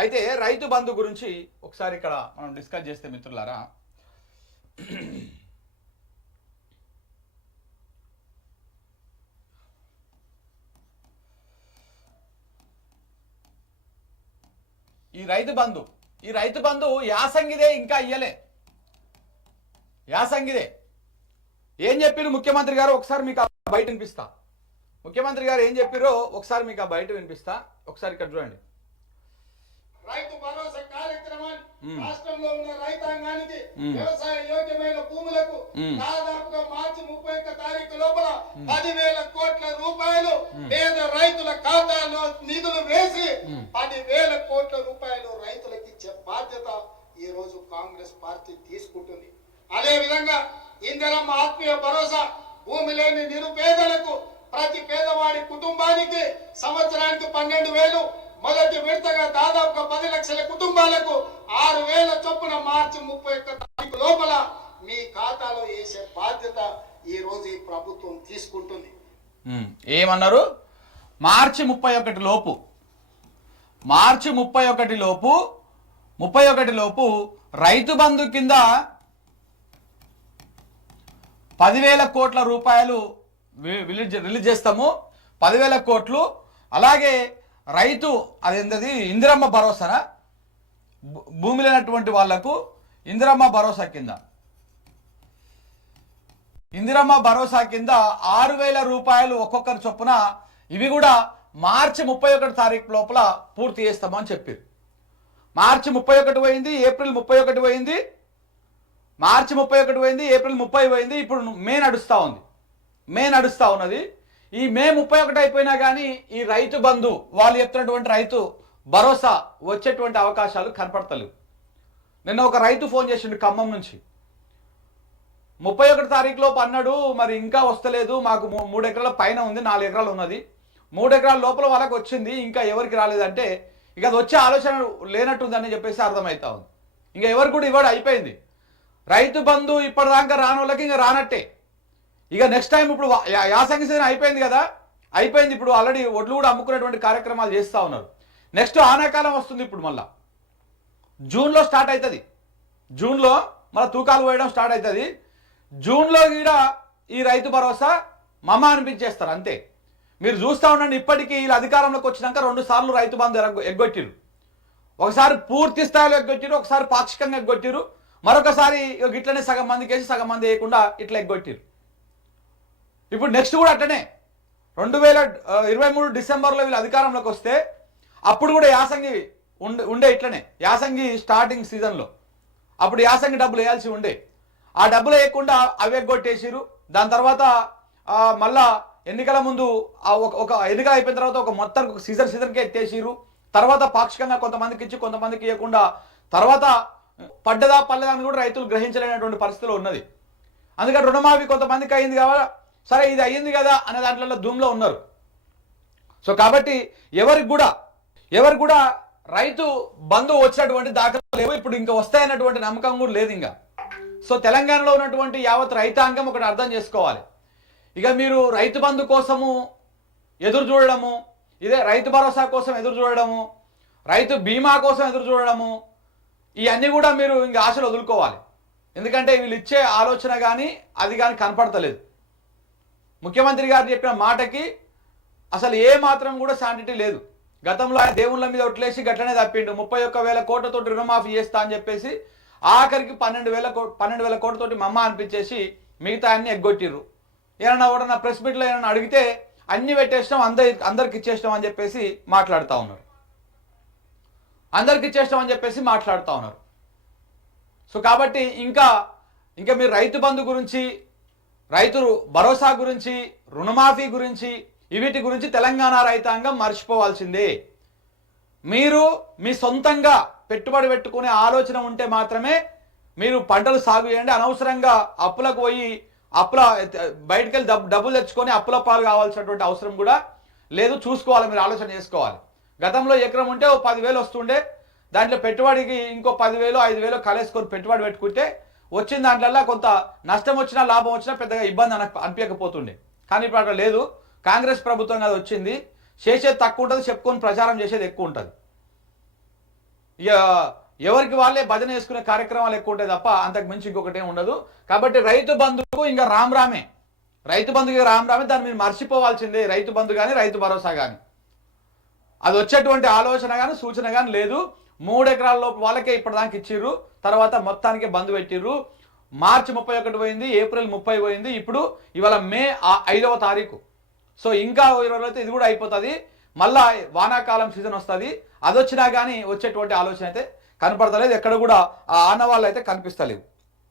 అయితే రైతు బంధు గురించి ఒకసారి ఇక్కడ మనం డిస్కస్ చేస్తే మిత్రులారా, ఈ రైతు బంధు యాసంగిదే, ఇంకా ఇయ్యలే. యాసంగిదే ఏం చెప్పారు ముఖ్యమంత్రి గారు ఒకసారి మీకు బయట వినిపిస్తా. ముఖ్యమంత్రి గారు ఏం చెప్పారో ఒకసారి మీకు బయట వినిపిస్తా. ఒకసారి ఇక్కడ చూడండి. రైతు భరోసా కార్యక్రమాన్ని రాష్ట్రంలో ఉన్న రైతాంగానికి వ్యవసాయ యోగ్యమైన భూములకు దాదాపుగా మార్చి 31 తారీఖు లోపల 10,000 కోట్ల రూపాయలు పేద రైతుల ఖాతాలో నిధులు వేసి 10,000 కోట్ల రూపాయలు రైతులకు ఇచ్చే బాధ్యత ఈ రోజు కాంగ్రెస్ పార్టీ తీసుకుంటుంది. అదే విధంగా ఇందిరమ్మ ఆత్మీయ భరోసా, భూమి లేని నిరుపేదలకు ప్రతి పేదవాడి కుటుంబానికి సంవత్సరానికి 12,000, మొదటి విడతగా దాదాపుగా 10 లక్షల కుటుంబాలకు 6,000 చొప్పున మార్చి 31 తారీఖు లోపల మీ ఖాతాలో వేసే బాధ్యత ఈ రోజు ఈ ప్రభుత్వం తీసుకుంటుంది. ఏమన్నారు? మార్చి 31 లోపు, మార్చి 31 లోపు రైతు బంధు కింద 10,000 కోట్ల రూపాయలు రిలీజ్ చేస్తాము. 10,000 కోట్లు. అలాగే రైతు అదేంటది ఇందిరమ్మ భరోసానా, భూమి లేనటువంటి వాళ్లకు ఇందిరమ్మ భరోసా కింద 6,000 రూపాయలు ఒక్కొక్కరి చొప్పున ఇవి కూడా మార్చి 31 తారీఖు లోపల పూర్తి చేస్తామని చెప్పారు. మార్చి 31 పోయింది, ఏప్రిల్ 31 పోయింది, మార్చి 31 పోయింది, ఏప్రిల్ 30 పోయింది. ఇప్పుడు మే నడుస్తూ ఉన్నది. ఈ మే 31 అయిపోయినా కానీ ఈ రైతు బంధు, వాళ్ళు చెప్తున్నటువంటి రైతు భరోసా వచ్చేటువంటి అవకాశాలు కనపడతలేవు. నిన్న ఒక రైతు ఫోన్ చేసిండు ఖమ్మం నుంచి. 31 తారీఖు లోపు అన్నాడు, మరి ఇంకా వస్తలేదు, మాకు 3 ఎకరాల పైన ఉంది, 4 ఎకరాలు ఉన్నది, 3 ఎకరాల లోపల వాళ్ళకి వచ్చింది, ఇంకా ఎవరికి రాలేదంటే ఇక అది వచ్చే ఆలోచన లేనట్టుందని చెప్పేసి అర్థమవుతా ఉంది. ఇంకా ఎవరికి కూడా ఇవ్వడం అయిపోయింది. రైతు బంధు ఇప్పటిదాకా రాని వాళ్ళకి ఇంకా రానట్టే. ఇక నెక్స్ట్ టైం ఇప్పుడు యాసంగి సీజన్ అయిపోయింది కదా, అయిపోయింది. ఇప్పుడు ఆల్రెడీ ఒడ్లు కూడా అమ్ముకునేటువంటి కార్యక్రమాలు చేస్తూ ఉన్నారు. నెక్స్ట్ ఆనాకాలం వస్తుంది. ఇప్పుడు మళ్ళీ జూన్లో స్టార్ట్ అవుతుంది. జూన్లో మళ్ళీ తూకాలు పోయడం స్టార్ట్ అవుతుంది. జూన్లో కూడా ఈ రైతు భరోసా మమ్మ అనిపించేస్తారు అంతే. మీరు చూస్తూ ఉండండి. ఇప్పటికీ వీళ్ళు అధికారంలోకి వచ్చినాక 2 సార్లు రైతు బంధు ఎగ్గొట్టిరు. ఒకసారి పూర్తి స్థాయిలో ఎగ్గొట్టిరు, ఒకసారి పాక్షికంగా ఎగ్గొట్టిరు, మరొకసారి ఇట్లనే సగం మందికి వేసి సగం మంది వేయకుండా ఇట్లా ఎగ్గొట్టిరు. ఇప్పుడు నెక్స్ట్ కూడా అట్లనే 2023 డిసెంబర్లో వీళ్ళు అధికారంలోకి వస్తే అప్పుడు కూడా యాసంగి ఉండే ఇట్లనే. యాసంగి స్టార్టింగ్ సీజన్లో అప్పుడు యాసంగి డబ్బులు వేయాల్సి ఉండే. ఆ డబ్బులు వేయకుండా అవి ఎగ్గొట్టేసిరు. దాని తర్వాత మళ్ళా ఎన్నికల ముందు ఒక ఎన్నికలు అయిపోయిన తర్వాత ఒక మొత్తం సీజన్కే ఎత్తేసిరు. తర్వాత పాక్షికంగా కొంతమందికి ఇచ్చి కొంతమందికి ఇవ్వకుండా తర్వాత పడ్డదా పల్లెదా అని కూడా రైతులు గ్రహించలేనటువంటి పరిస్థితిలో ఉన్నది. అందుకని రుణమాఫీ కొంతమందికి అయింది కావాలా, సరే ఇది అయ్యింది కదా అనే దాంట్లో ధూమ్లో ఉన్నారు. సో కాబట్టి ఎవరికి కూడా రైతు బంధు వచ్చినటువంటి దాఖలు లేవు. ఇప్పుడు ఇంకా వస్తాయన్నటువంటి నమ్మకం కూడా లేదు ఇంకా. సో తెలంగాణలో ఉన్నటువంటి యావత్ రైతాంగం ఒకటి అర్థం చేసుకోవాలి. ఇక మీరు రైతు బంధు కోసము ఎదురు చూడడము, ఇదే రైతు భరోసా కోసం ఎదురు చూడడము, రైతు బీమా కోసం ఎదురు చూడడము, ఇవన్నీ కూడా మీరు ఇంకా ఆశలు వదులుకోవాలి. ఎందుకంటే వీళ్ళు ఇచ్చే ఆలోచన కానీ అది కానీ కనపడతలేదు. ముఖ్యమంత్రి గారు చెప్పిన మాటకి అసలు ఏ మాత్రం కూడా శాంటిటీ లేదు. గతంలో ఆయన దేవుళ్ళ మీద ఒట్లేసి గట్లనే తప్పిండు. 31,000 కోట్లతోటి రుణమాఫీ చేస్తా అని చెప్పేసి ఆఖరికి 12,000 కోట్లతోటి మమ్మ అనిపించేసి మిగతా అన్ని ఎగ్గొట్టిర్రు. ఏమన్నా కూడా ప్రెస్ మీట్లో ఏమన్నా అడిగితే అన్ని పెట్టేసినాం, అందరికి ఇచ్చేసినాం అని చెప్పేసి మాట్లాడుతూ ఉన్నారు. సో కాబట్టి ఇంకా మీరు రైతు బంధు గురించి, రైతు భరోసా గురించి, రుణమాఫీ గురించి, వీటి గురించి తెలంగాణ రైతాంగం మర్చిపోవాల్సిందే. మీరు మీ సొంతంగా పెట్టుబడి పెట్టుకునే ఆలోచన ఉంటే మాత్రమే మీరు పంటలు సాగు చేయండి. అనవసరంగా అప్పులకు పోయి బయటికి వెళ్ళి డబ్బులు తెచ్చుకొని అప్పుల పాలు కావాల్సినటువంటి అవసరం కూడా లేదు. చూసుకోవాలి, మీరు ఆలోచన చేసుకోవాలి. గతంలో ఎకరం ఉంటే 10,000 వస్తుండే, దాంట్లో పెట్టుబడికి ఇంకో 10,000 5,000 కలేసుకొని పెట్టుబడి పెట్టుకుంటే వచ్చిన దాంట్లో కొంత నష్టం వచ్చినా లాభం వచ్చినా పెద్దగా ఇబ్బంది అనిపించకపోతుండే. కానీ ఇప్పుడు అట్లా లేదు. కాంగ్రెస్ ప్రభుత్వం అది వచ్చింది. చేసేది తక్కువ ఉంటుంది, చెప్పుకొని ప్రచారం చేసేది ఎక్కువ ఉంటుంది. ఇక ఎవరికి వాళ్ళే భజన చేసుకునే కార్యక్రమాలు ఎక్కువ ఉంటాయి తప్ప అంతకు మించి ఇంకొకటి ఏం ఉండదు. కాబట్టి రైతు బంధుకు ఇంకా రామే, రైతు బంధుకి రామే, దాన్ని మీరు మర్చిపోవాల్సిందే. రైతు బంధు కానీ రైతు భరోసా కానీ అది వచ్చేటువంటి ఆలోచన కానీ సూచన కానీ లేదు. 3 ఎకరాల లోపు వాళ్ళకే ఇప్పటిదాకా ఇచ్చిర్రు, తర్వాత మొత్తానికి బంద్ పెట్టిర్రు. మార్చి 31 పోయింది, ఏప్రిల్ 30 పోయింది, ఇప్పుడు ఇవాళ మే 5వ తారీఖు. సో ఇంకా 20 రోజులైతే ఇది కూడా అయిపోతుంది. మళ్ళా వానాకాలం సీజన్ వస్తుంది. అది వచ్చినా కానీ వచ్చేటువంటి ఆలోచన అయితే కనపడతలేదు. ఎక్కడ కూడా ఆ ఆనవాళ్ళు అయితే కనిపిస్తలేవు.